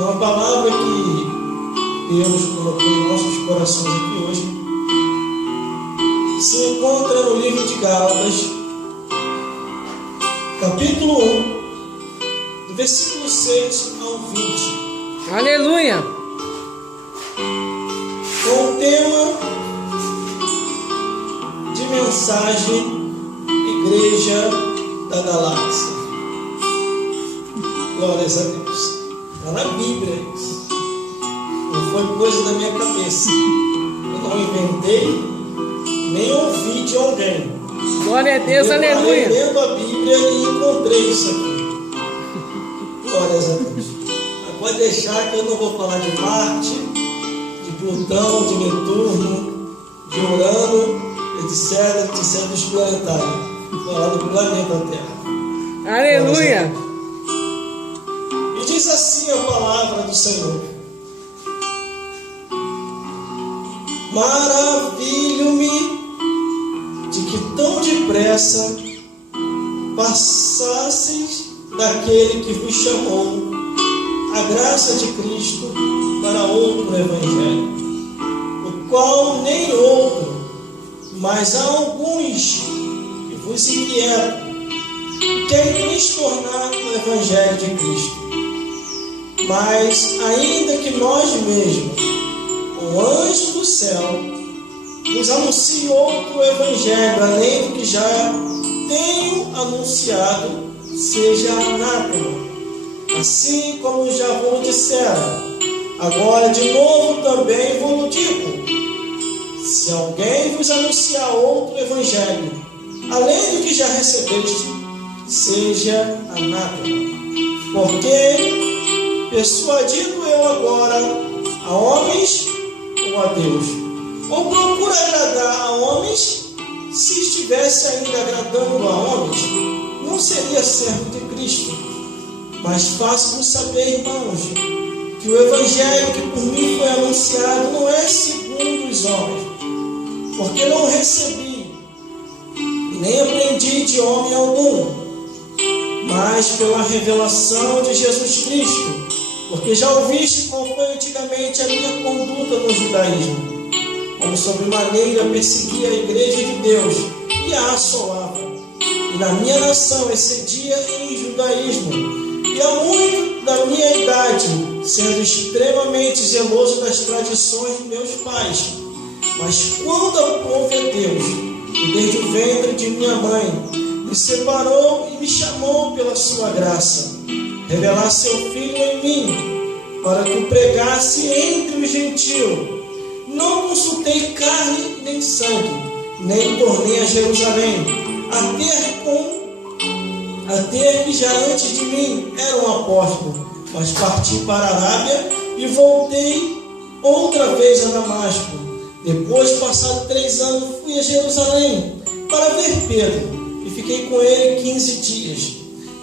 Então a palavra que Deus colocou em nossos corações aqui hoje se encontra no livro de Gálatas, capítulo 1, do versículo 6 ao 20. Aleluia! Com o tema de mensagem Igreja da Galáxia. Glórias a Deus. Está na Bíblia isso. Não foi coisa da minha cabeça. Eu não inventei, nem ouvi de alguém. Glória a Deus, eu aleluia! Eu lendo a Bíblia e encontrei isso aqui. Glórias a Deus. Mas pode deixar que eu não vou falar de Marte, de Plutão, de Netuno, de Urano, etc, dos planetários. Vou falar do planeta Terra. Aleluia! E diz assim a palavra do Senhor: maravilho-me de que tão depressa passasseis daquele que vos chamou a graça de Cristo para outro evangelho, o qual nem outro, mas há alguns que vos inquietam e querem transtornar o evangelho de Cristo. Mas ainda que nós mesmos, o anjo do céu, nos anuncie outro evangelho, além do que já tenho anunciado, seja anátema. Assim como já vos disseram, agora de novo também vos digo: se alguém vos anunciar outro evangelho, além do que já recebeste, seja anátema. Porque persuadido eu agora a homens ou a Deus? Ou procura agradar a homens? Se estivesse ainda agradando a homens, não seria servo de Cristo. Mas faço-vos saber, irmãos, que o evangelho que por mim foi anunciado não é segundo os homens, porque não recebi e nem aprendi de homem algum, mas pela revelação de Jesus Cristo. Porque já ouviste qual foi antigamente a minha conduta no judaísmo, como sobremaneira perseguia a igreja de Deus e a assolava, e na minha nação excedia em judaísmo, e há muito da minha idade, sendo extremamente zeloso das tradições de meus pais. Mas quando ao povo é Deus, que desde o ventre de minha mãe me separou e me chamou pela sua graça, revelar seu Filho em mim, para que o pregasse entre os gentios. Não consultei carne nem sangue, nem tornei a Jerusalém, a ter que já antes de mim era um apóstolo, mas parti para a Arábia e voltei outra vez a Damasco. Depois, passado 3 anos, fui a Jerusalém para ver Pedro, e fiquei com ele 15 dias.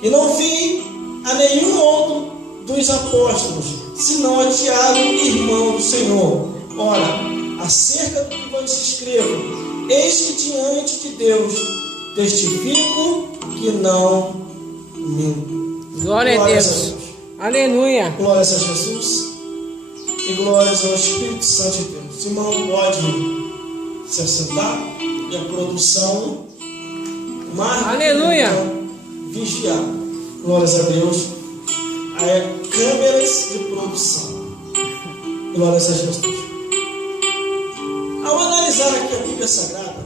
E não vi a nenhum outro dos apóstolos, senão a Tiago, irmão do Senhor. Ora, acerca do que vos escrevo, eis que diante de Deus testifico que não minto. Glória a Deus. Aleluia. Glórias a Jesus e glórias ao Espírito Santo de Deus. O irmão pode se assentar e a produção marca. Aleluia. Vigiar. Glórias a Deus. Câmeras de produção. Glórias a Jesus. Ao analisar aqui a Bíblia Sagrada,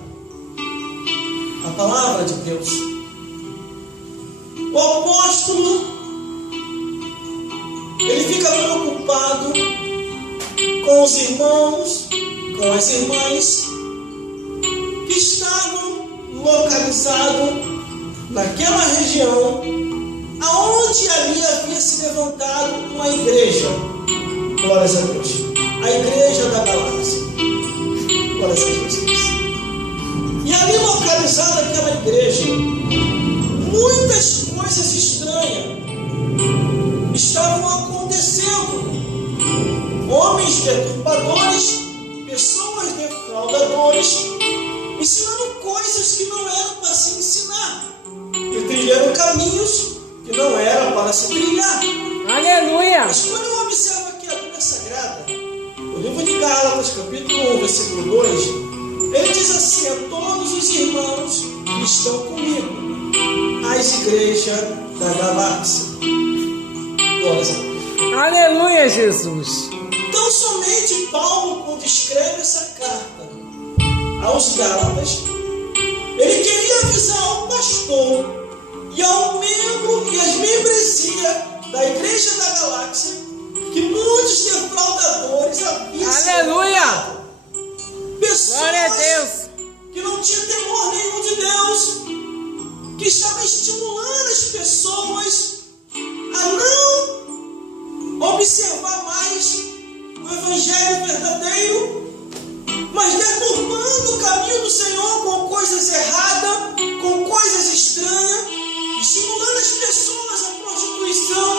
a palavra de Deus, o apóstolo, ele fica preocupado com os irmãos, com as irmãs que estavam localizados naquela região, aonde ali havia se levantado uma igreja. Glórias a Deus. A Igreja da Galáxia. Glórias a Jesus. E ali localizada aquela igreja, muitas coisas estranhas estavam acontecendo. Homens deturpadores, pessoas defraudadores, ensinando coisas que não eram para se ensinar, e trilharam caminhos que não era para se trilhar. Aleluia! Mas quando eu observo capítulo 1, versículo 2, ele diz assim: a todos os irmãos que estão comigo, as igrejas da galáxia. Glória a Deus. Aleluia, Jesus. Então, somente Paulo, quando escreve essa carta aos Gálatas, ele queria avisar ao pastor e ao membro e às membresia da igreja da galáxia que muitos defraudadores haviam sido Aleluia. pessoas Glória a Deus. que não tinham temor nenhum de Deus, que estavam estimulando as pessoas a não observar mais o evangelho verdadeiro, mas deturpando o caminho do Senhor com coisas erradas, com coisas estranhas, estimulando as pessoas à prostituição,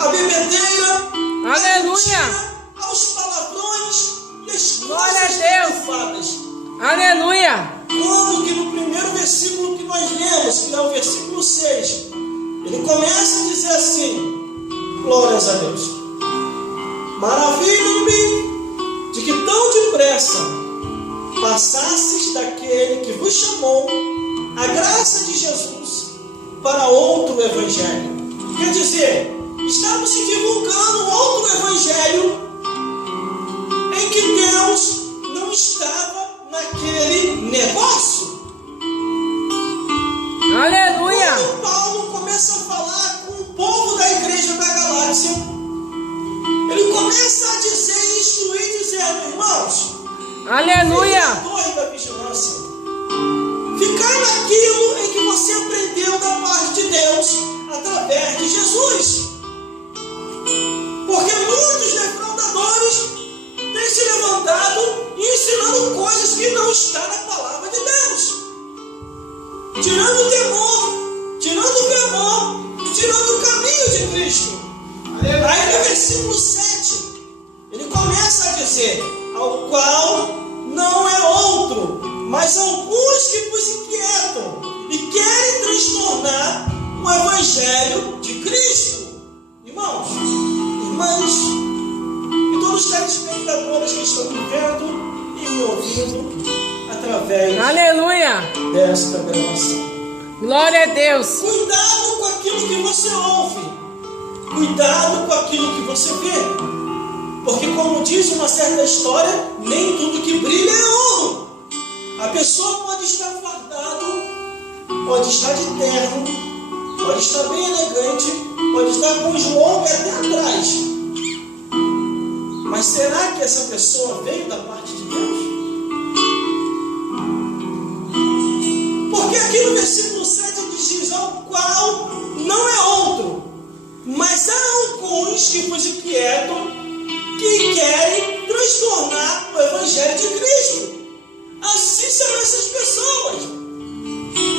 à bebedeira, Aleluia. aos palavrões e às Glória a coisas Deus. deturpadas. Aleluia. Quando que no primeiro versículo que nós lemos, que é o versículo 6, ele começa a dizer assim: glórias a Deus, maravilho-me de que tão depressa passasses daquele que vos chamou a graça de Jesus para outro evangelho. Quer dizer, estamos se divulgando outro evangelho em que Deus não estava naquele negócio. Aleluia. Quando Paulo começa a falar com o povo da igreja da galáxia, ele começa a dizer e instruir, dizendo: irmãos, Aleluia. torre da vigilância, ficar naquilo em que você aprendeu da parte de Deus através de Jesus, porque muitos defraudadores têm se levantado e ensinando coisas que não estão na palavra de Deus, tirando o temor, tirando o temor e tirando o caminho de Cristo. Aí no versículo 7 ele começa a dizer: ao qual não é outro, mas alguns que vos inquietam e querem transtornar o evangelho de Cristo. Irmãos, irmãs e todos os telespectadores que estão me vendo e me ouvindo através Aleluia. desta gravação, Glória a Deus. cuidado com aquilo que você ouve, cuidado com aquilo que você vê, porque, como diz uma certa história, nem tudo que brilha é ouro. A pessoa pode estar fardado, pode estar de terno, pode estar bem elegante, pode estar com os lombos até atrás, mas será que essa pessoa veio da parte de Deus? Porque aqui no versículo 7 diz: ao qual não é outro, mas há alguns que vos inquietam, que querem transtornar o evangelho de Cristo. Assim são essas pessoas.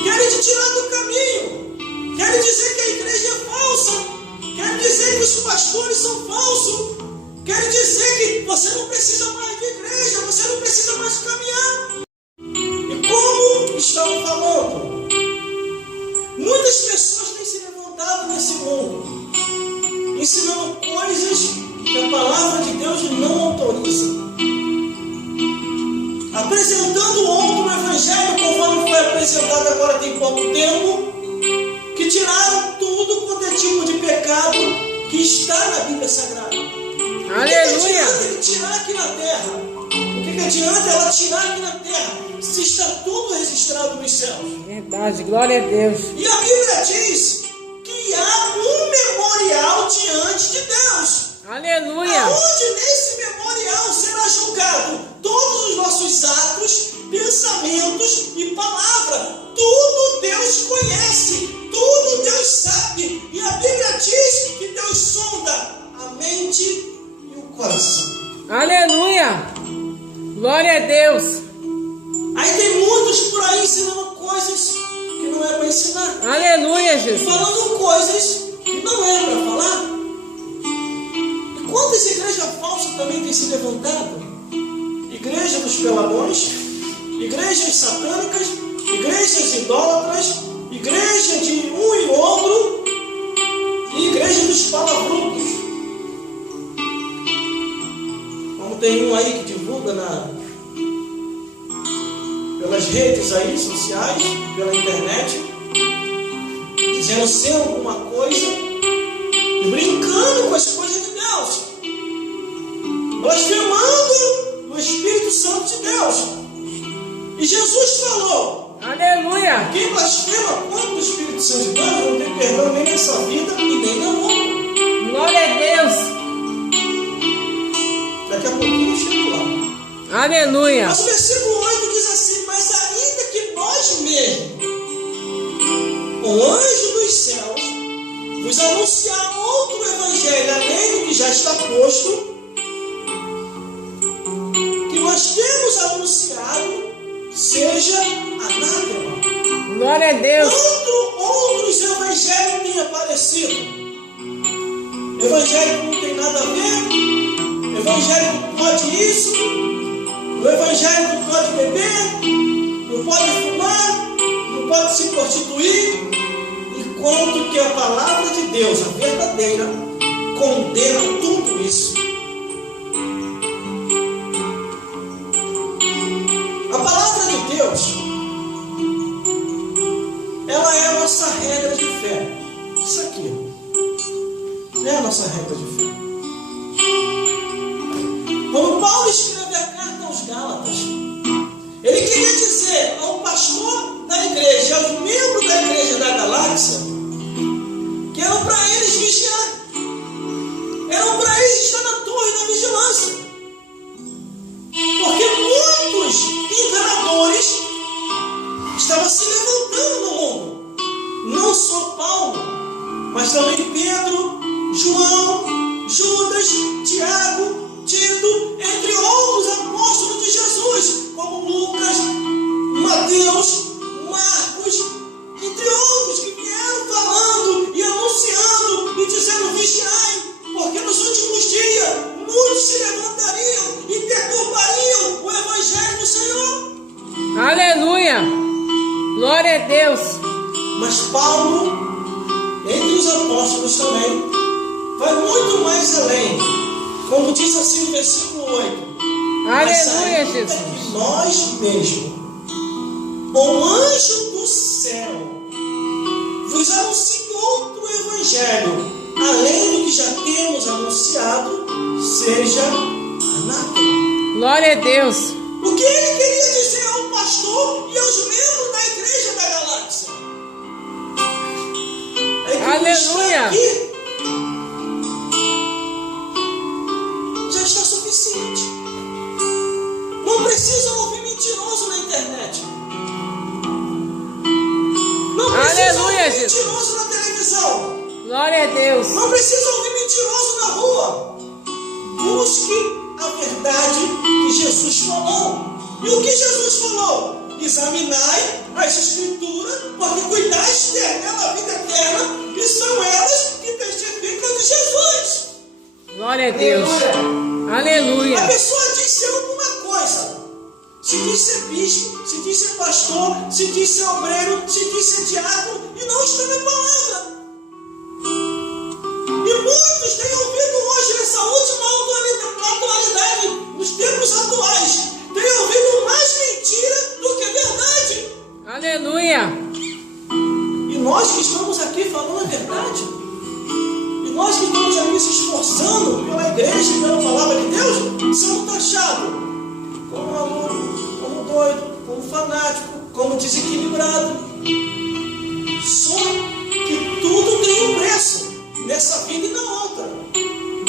Querem te tirar do caminho, querem dizer que a igreja é falsa, querem dizer que os pastores são falsos, querem dizer que você não precisa mais de igreja, você não precisa mais caminhar. E como estamos falando, muitas pessoas têm se levantado nesse mundo, ensinando coisas que a palavra de Deus não autoriza, apresentando outro evangelho, conforme foi apresentado agora tem pouco tempo, que tiraram tudo quanto é tipo de pecado que está na Bíblia Sagrada. Aleluia. O que adianta ele tirar aqui na terra? O que adianta ela tirar aqui na terra, se está tudo registrado nos céus? Verdade. Glória a Deus. E a Bíblia diz que há um memorial diante de Deus, Aleluia. onde nesse memorial será julgado todos os nossos atos, pensamentos e palavras. Tudo Deus conhece, tudo Deus sabe. E a Bíblia diz que Deus sonda a mente e o coração. Aleluia. Glória a Deus. Aí tem muitos por aí ensinando coisas que não é para ensinar, Aleluia, Jesus. falando coisas que não é para falar. E quantas igrejas falsas também têm se levantado? Igreja dos peladões, igrejas satânicas, igrejas idólatras, igreja de um e outro, e igreja dos palavrudos. Como tem um aí que divulga pelas redes aí sociais, pela internet, dizendo ser alguma coisa e brincando com as coisas de Deus, blasfemando o Espírito Santo de Deus. E Jesus falou: Aleluia. quem blasfema contra o Espírito Santo de Deus não tem perdão nem nessa vida e nem na outra. Glória a Deus. Daqui a pouquinho eu chego lá. Aleluia. Mas o versículo 8 diz assim: mas ainda que nós mesmos, o anjo dos céus, vos anunciar outro evangelho além do que já está posto, que nós temos anunciado, seja anátema. Glória a Deus. Outros evangelhos têm aparecido. Evangelho que não tem nada a ver, evangelho que não pode isso, o evangelho que não pode beber, não pode fumar, não pode se prostituir, enquanto que a palavra de Deus, a verdadeira, condena tudo isso. A palavra de Deus, ela é a nossa regra de fé. Isso aqui é a nossa regra de fé. Quando Paulo escreve a carta aos Gálatas, ele queria dizer ao pastor da igreja, aos membros da igreja da galáxia, que eram para eles vigiar, eram para eles estar na torre da vigilância, porque muitos enganadores estavam se levantando no mundo. Não só Paulo, mas também Pedro, João, Judas, Tiago, Tito, entre outros apóstolos de Jesus, como Lucas, Mateus, Marcos, entre outros que vieram falando e anunciando e dizendo: vigiai, porque nos últimos dias muitos se levantariam e deturpariam o evangelho do Senhor. Aleluia. Glória a Deus. Mas Paulo, entre os apóstolos também, vai muito mais além, quando diz assim no versículo 8: Aleluia, mas Jesus. que nós mesmos, o anjo do céu, vos anuncie outro evangelho, além do que já temos anunciado, seja anátema. Glória a Deus. O que ele queria dizer ao pastor e aos membros da igreja da galáxia é que Aleluia. aqui já está suficiente. Não precisa ouvir mentiroso na internet. Não precisa Aleluia, ouvir Jesus. mentiroso na televisão. Glória a Deus. Não precisa ouvir mentiroso na rua. Busque a verdade que Jesus falou. E o que Jesus falou? Examinai as escrituras, porque cuidais dela a vida eterna, e são elas que testificam de Jesus. Glória a Deus. Aleluia. A pessoa diz ser alguma coisa. Se diz ser bispo, se diz ser pastor, se diz ser obreiro, se diz ser diácono, e não está na palavra. E muitos têm ouvido hoje, nessa última atualidade, nos tempos atuais, têm ouvido mais mentira do que verdade. Aleluia. E nós que estamos aqui falando a verdade, e nós que estamos aqui se esforçando pela igreja e pela palavra de Deus, somos taxados como maluco, como doido, como fanático, como desequilibrado. Só que tudo tem um preço, nessa vida e na outra.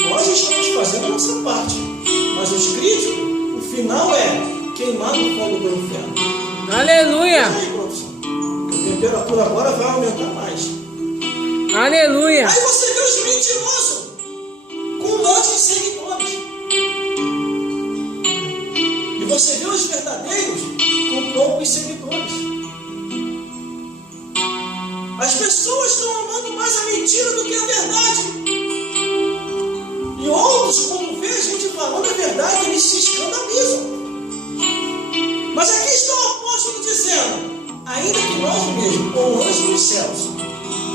Nós estamos fazendo a nossa parte, mas os críticos, o final é queimar no fogo do inferno. Aleluia. Aí, produção, que a temperatura agora vai aumentar mais. Aleluia. Aí você vê os mentirosos com um monte de seguidores, e você vê os verdadeiros com poucos seguidores. As pessoas estão amando mais a mentira do que a verdade. E outros, quando vê a gente falando a verdade, eles se escandalizam. Mas aqui está o apóstolo dizendo: ainda que nós mesmos, ou anjos dos céus,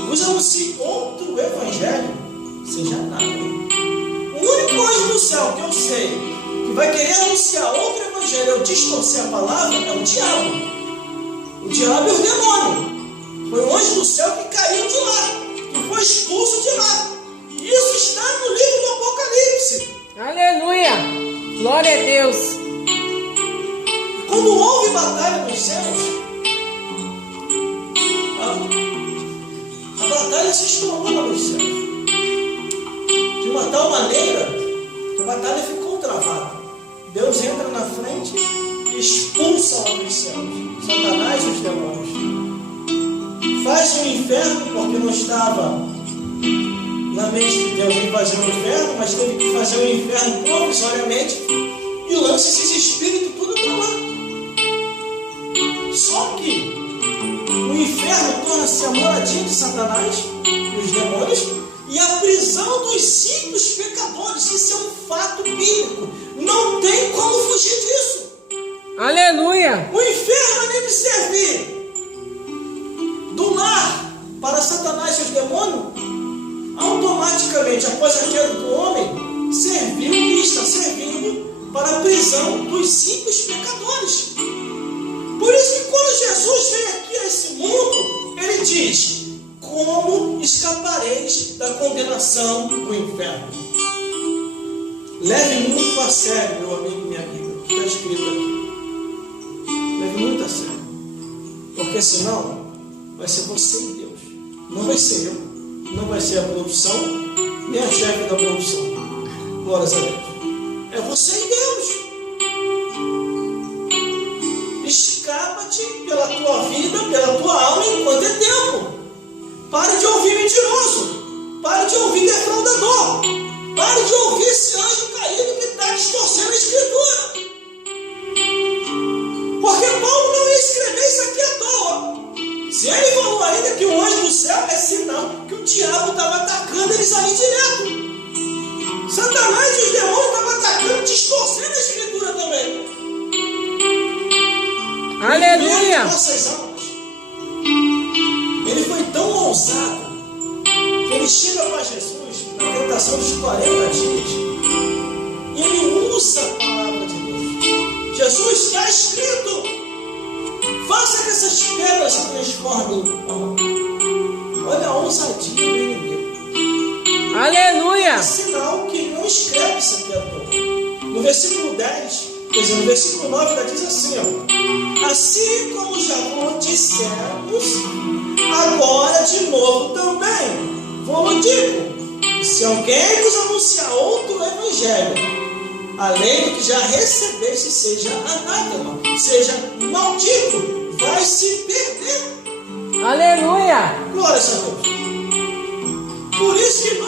vos anuncie outro evangelho, seja nada. O único anjo do céu que eu sei que vai querer anunciar outro evangelho, ou distorcer a palavra, é o diabo. O diabo é o demônio. Foi o anjo do céu que caiu de lá, que foi expulso de lá. Isso está no livro do Apocalipse. Aleluia. Glória a Deus. Quando houve batalha nos céus, a batalha se estourou lá nos céus. De uma tal maneira que a batalha ficou travada. Deus entra na frente e expulsa lá dos céus Satanás e os demônios. Faz um inferno, porque não estava na mente de Deus em fazer um inferno, mas teve que fazer um inferno provisoriamente e lança esses espíritos tudo para lá. Só que o inferno torna-se a moradia de Satanás e os demônios e a prisão dos simples pecadores. Isso é um fato bíblico. Não tem como fugir disso. Aleluia. O inferno, além de servir do lar para Satanás e os demônios, automaticamente, após a queda do homem, serviu e está servindo para a prisão dos simples pecadores. Por isso que quando Jesus vem aqui a esse mundo, ele diz: como escapareis da condenação do inferno? Leve muito a sério, meu amigo e minha amiga, o que está escrito aqui. Leve muito a sério. Porque senão vai ser você e Deus. Não vai ser eu. Não vai ser a produção, nem a chefe da produção. Glórias a Deus. É você e Deus. Escapa-te pela tua vida, pela tua alma, enquanto é tempo. Pare de ouvir mentiroso. Pare de ouvir defraudador. Pare de ouvir esse anjo caído que está distorcendo a Escritura. Porque Paulo não ia escrever isso aqui à toa. Se ele falou ainda que o anjo do céu é sinal que o diabo estava atacando eles aí direto. Satanás e os demônios estavam atacando, distorcendo a Escritura também. Aleluia. Nossas almas. Ele foi tão ousado que ele chega para Jesus na tentação dos 40 dias e ele usa a palavra de Deus. Jesus, está escrito: faça que essas pedras se transformem em pão. Olha a ousadia do inimigo. Aleluia. É sinal que não escreve isso aqui à toa. No versículo 10, quer dizer, no versículo 9, ela diz assim: ó, assim como já vos dissemos, agora de novo também vos digo: se alguém vos anunciar outro evangelho, além do que já recebeste, seja anátema, seja maldito, vai se perder. Aleluia. Glória a Deus. Por isso que